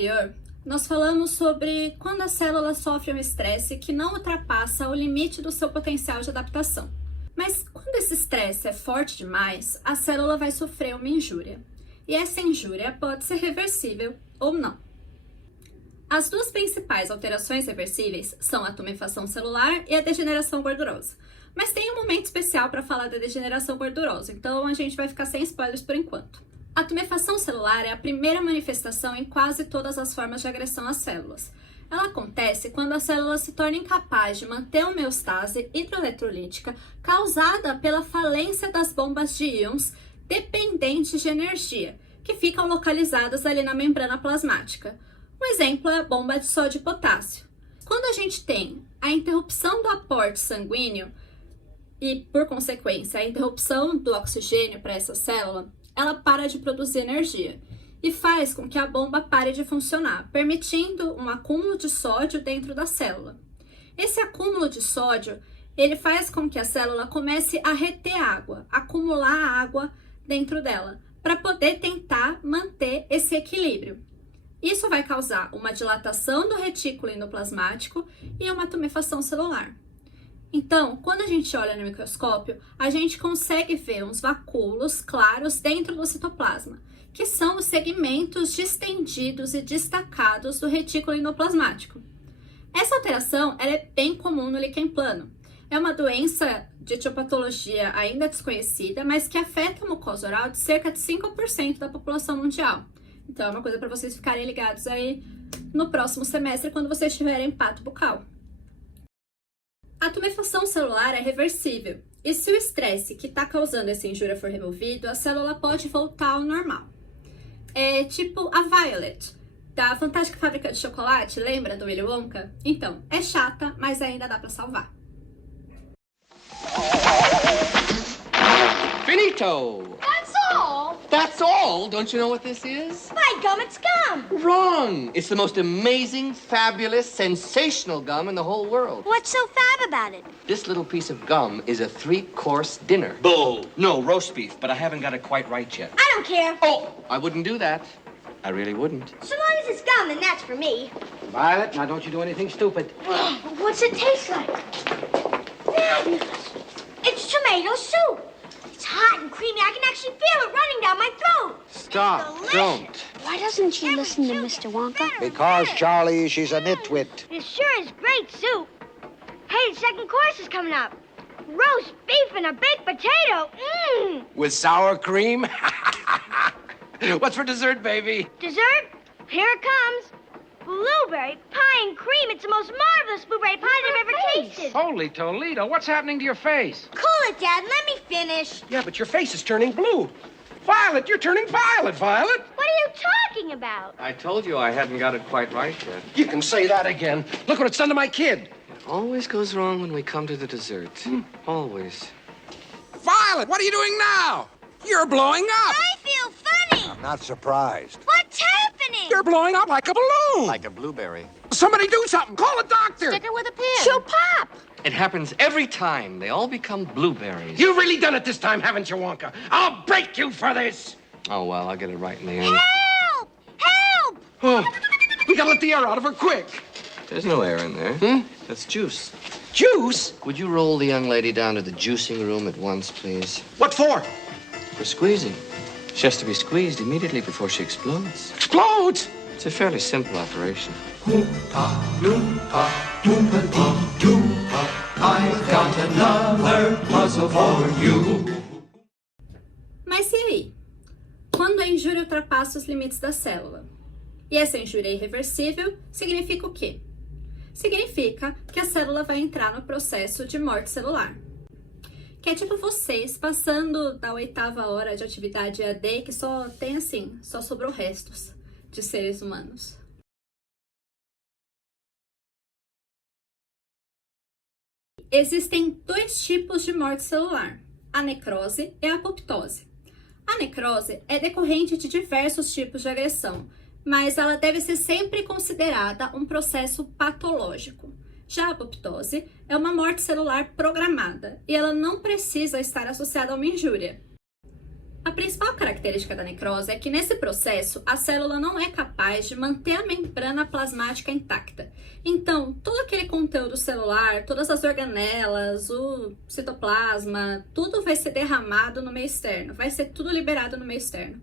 anterior, nós falamos sobre quando a célula sofre um estresse que não ultrapassa o limite do seu potencial de adaptação. Mas quando esse estresse é forte demais, a célula vai sofrer uma injúria. E essa injúria pode ser reversível ou não. As duas principais alterações reversíveis são a tumefação celular e a degeneração gordurosa. Mas tem um momento especial para falar da degeneração gordurosa, então a gente vai ficar sem spoilers por enquanto. A tumefação celular é a primeira manifestação em quase todas as formas de agressão às células. Ela acontece quando a célula se torna incapaz de manter a homeostase hidroeletrolítica causada pela falência das bombas de íons dependentes de energia, que ficam localizadas ali na membrana plasmática. Um exemplo é a bomba de sódio e potássio. Quando a gente tem a interrupção do aporte sanguíneo e, por consequência, a interrupção do oxigênio para essa célula, ela para de produzir energia e faz com que a bomba pare de funcionar, permitindo um acúmulo de sódio dentro da célula. Esse acúmulo de sódio, ele faz com que a célula comece a reter água, acumular água dentro dela, para poder tentar manter esse equilíbrio. Isso vai causar uma dilatação do retículo endoplasmático e uma tumefação celular. Então, quando a gente olha no microscópio, a gente consegue ver uns vacúolos claros dentro do citoplasma, que são os segmentos distendidos e destacados do retículo endoplasmático. Essa alteração ela é bem comum no líquen plano. É uma doença de etiopatologia ainda desconhecida, mas que afeta a mucosa oral de cerca de 5% da população mundial. Então, é uma coisa para vocês ficarem ligados aí no próximo semestre, quando vocês tiverem pato bucal. A tumefação celular é reversível, e se o estresse que está causando essa injúria for removido, a célula pode voltar ao normal. É tipo a Violet, da Fantástica Fábrica de Chocolate, lembra do Willy Wonka? Então, é chata, mas ainda dá para salvar. Finito! That's all? That's all? Don't you know what this is? By gum, it's gum. Wrong! It's the most amazing, fabulous, sensational gum in the whole world. What's so fab about it? This little piece of gum is a 3-course dinner. Bull. No, roast beef, but I haven't got it quite right yet. I don't care. Oh, I wouldn't do that. I really wouldn't. So long as it's gum, then that's for me. Violet, now don't you do anything stupid. What's it taste like? Fabulous. It's tomato soup. It's hot and creamy. I can actually feel it running down my throat. Stop. Delicious. Don't. Why doesn't she listen to Mr. Wonka? Because, Charlie, she's a nitwit. It sure is great soup. Hey, the second course is coming up. Roast beef and a baked potato. Mmm. With sour cream? What's for dessert, baby? Dessert? Here it comes. Blueberry pie and cream. It's the most marvelous blueberry pie I've ever tasted. Holy Toledo, what's happening to your face? Cool it, Dad. Let me finish. Yeah, but your face is turning blue. Violet, you're turning violet, Violet. What are you talking about? I told you I hadn't got it quite right yet. You can say that again. Look what it's done to my kid. It always goes wrong when we come to the dessert. Always. Violet, what are you doing now? You're blowing up. I feel funny. I'm not surprised. What's happening? You're blowing up like a balloon. Like a blueberry. Somebody do something. Call a doctor. Stick her with a pin. She'll pop. It happens every time. They all become blueberries. You've really done it this time, haven't you, Wonka? I'll break you for this. Oh, well, I'll get it right in the end. Help! Help! Oh, we gotta let the air out of her quick. There's no air in there. That's juice. Juice? Would you roll the young lady down to the juicing room at once, please? What for? For squeezing. She has to be squeezed immediately before she explodes. Explodes? It's a fairly simple operation. I've got another puzzle for you. Mas e aí? Quando a injúria ultrapassa os limites da célula? E essa injúria é irreversível, significa o quê? Significa que a célula vai entrar no processo de morte celular. Que é tipo vocês passando da 8ª hora de atividade EAD que só tem assim, só sobrou restos de seres humanos. Existem 2 tipos de morte celular, a necrose e a apoptose. A necrose é decorrente de diversos tipos de agressão, mas ela deve ser sempre considerada um processo patológico. Já a apoptose é uma morte celular programada e ela não precisa estar associada a uma injúria. A principal característica da necrose é que nesse processo a célula não é capaz de manter a membrana plasmática intacta. Então, todo aquele conteúdo celular, todas as organelas, o citoplasma, tudo vai ser derramado no meio externo, vai ser tudo liberado no meio externo,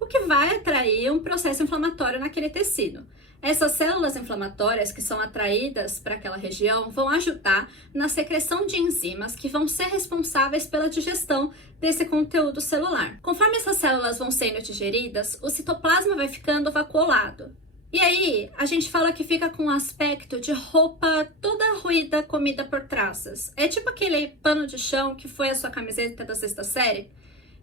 o que vai atrair um processo inflamatório naquele tecido. Essas células inflamatórias que são atraídas para aquela região vão ajudar na secreção de enzimas que vão ser responsáveis pela digestão desse conteúdo celular. Conforme essas células vão sendo digeridas, o citoplasma vai ficando vacuolado. E aí, a gente fala que fica com um aspecto de roupa toda ruída, comida por traças. É tipo aquele pano de chão que foi a sua camiseta da sexta série?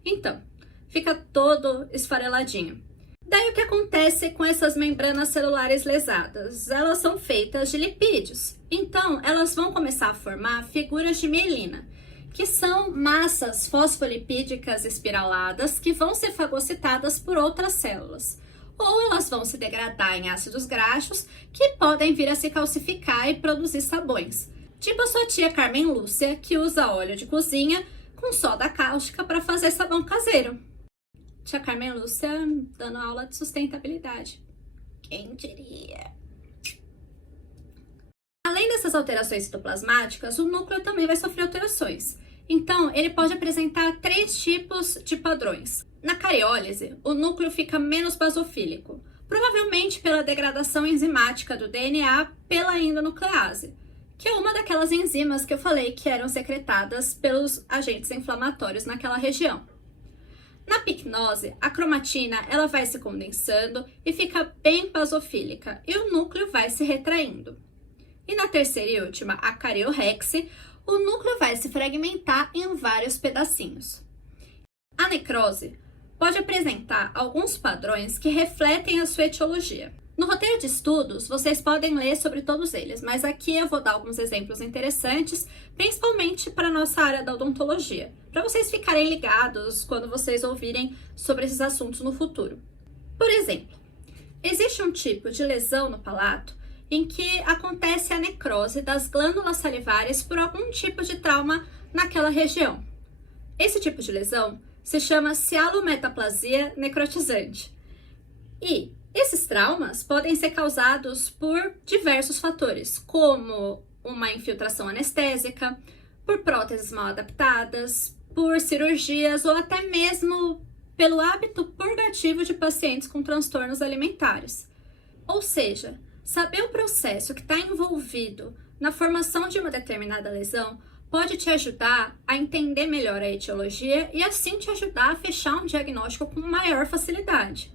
Então, fica todo esfareladinho. Daí o que acontece com essas membranas celulares lesadas? Elas são feitas de lipídios, então elas vão começar a formar figuras de mielina, que são massas fosfolipídicas espiraladas que vão ser fagocitadas por outras células, ou elas vão se degradar em ácidos graxos que podem vir a se calcificar e produzir sabões, tipo a sua tia Carmen Lúcia, que usa óleo de cozinha com soda cáustica para fazer sabão caseiro. Tia Carmen Lúcia dando aula de sustentabilidade. Quem diria? Além dessas alterações citoplasmáticas, o núcleo também vai sofrer alterações. Então, ele pode apresentar 3 tipos de padrões. Na cariólise, o núcleo fica menos basofílico, provavelmente pela degradação enzimática do DNA pela endonuclease, que é uma daquelas enzimas que eu falei que eram secretadas pelos agentes inflamatórios naquela região. Na picnose, a cromatina ela vai se condensando e fica bem basofílica e o núcleo vai se retraindo. E na terceira e última, a cariorrexe, o núcleo vai se fragmentar em vários pedacinhos. A necrose pode apresentar alguns padrões que refletem a sua etiologia. No roteiro de estudos, vocês podem ler sobre todos eles, mas aqui eu vou dar alguns exemplos interessantes, principalmente para a nossa área da odontologia, para vocês ficarem ligados quando vocês ouvirem sobre esses assuntos no futuro. Por exemplo, existe um tipo de lesão no palato em que acontece a necrose das glândulas salivares por algum tipo de trauma naquela região. Esse tipo de lesão se chama cialometaplasia necrotizante. E esses traumas podem ser causados por diversos fatores, como uma infiltração anestésica, por próteses mal adaptadas, por cirurgias ou até mesmo pelo hábito purgativo de pacientes com transtornos alimentares. Ou seja, saber o processo que está envolvido na formação de uma determinada lesão pode te ajudar a entender melhor a etiologia e assim te ajudar a fechar um diagnóstico com maior facilidade.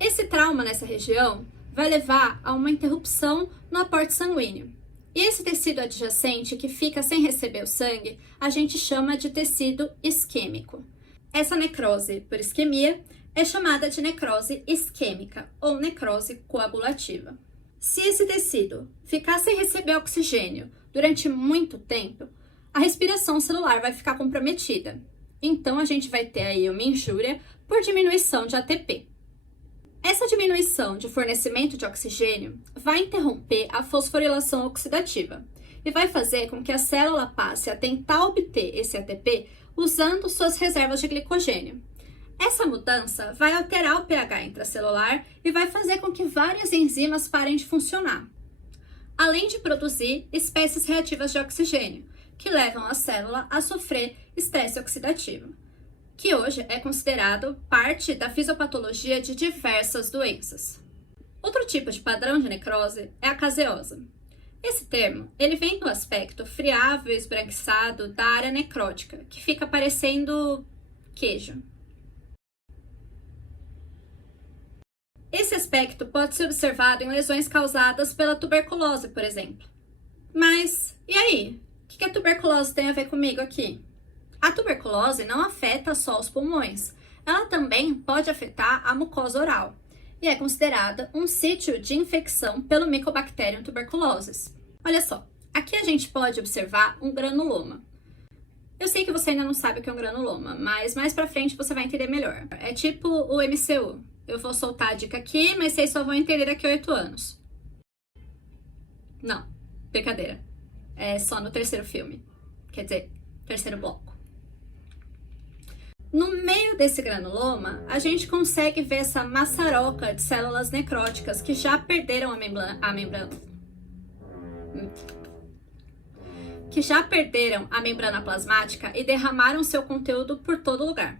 Esse trauma nessa região vai levar a uma interrupção no aporte sanguíneo. E esse tecido adjacente que fica sem receber o sangue, a gente chama de tecido isquêmico. Essa necrose por isquemia é chamada de necrose isquêmica ou necrose coagulativa. Se esse tecido ficar sem receber oxigênio durante muito tempo, a respiração celular vai ficar comprometida. Então a gente vai ter aí uma injúria por diminuição de ATP. Essa diminuição de fornecimento de oxigênio vai interromper a fosforilação oxidativa e vai fazer com que a célula passe a tentar obter esse ATP usando suas reservas de glicogênio. Essa mudança vai alterar o pH intracelular e vai fazer com que várias enzimas parem de funcionar, além de produzir espécies reativas de oxigênio, que levam a célula a sofrer estresse oxidativo, que hoje é considerado parte da fisiopatologia de diversas doenças. Outro tipo de padrão de necrose é a caseosa. Esse termo, ele vem do aspecto friável e esbranquiçado da área necrótica, que fica parecendo queijo. Esse aspecto pode ser observado em lesões causadas pela tuberculose, por exemplo. Mas, e aí? O que a tuberculose tem a ver comigo aqui? A tuberculose não afeta só os pulmões, ela também pode afetar a mucosa oral e é considerada um sítio de infecção pelo Mycobacterium tuberculosis. Olha só, aqui a gente pode observar um granuloma. Eu sei que você ainda não sabe o que é um granuloma, mas mais pra frente você vai entender melhor. É tipo o MCU. Eu vou soltar a dica aqui, mas vocês só vão entender daqui a 8 anos. Não, brincadeira. É só no terceiro filme. Quer dizer, terceiro bloco. No meio desse granuloma, a gente consegue ver essa maçaroca de células necróticas que já perderam a membrana plasmática e derramaram seu conteúdo por todo lugar.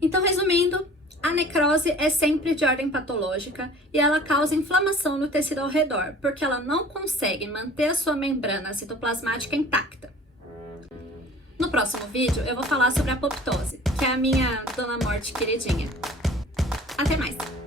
Então, resumindo, a necrose é sempre de ordem patológica e ela causa inflamação no tecido ao redor, porque ela não consegue manter a sua membrana citoplasmática intacta. No próximo vídeo, eu vou falar sobre a apoptose, que é a minha Dona Morte queridinha. Até mais!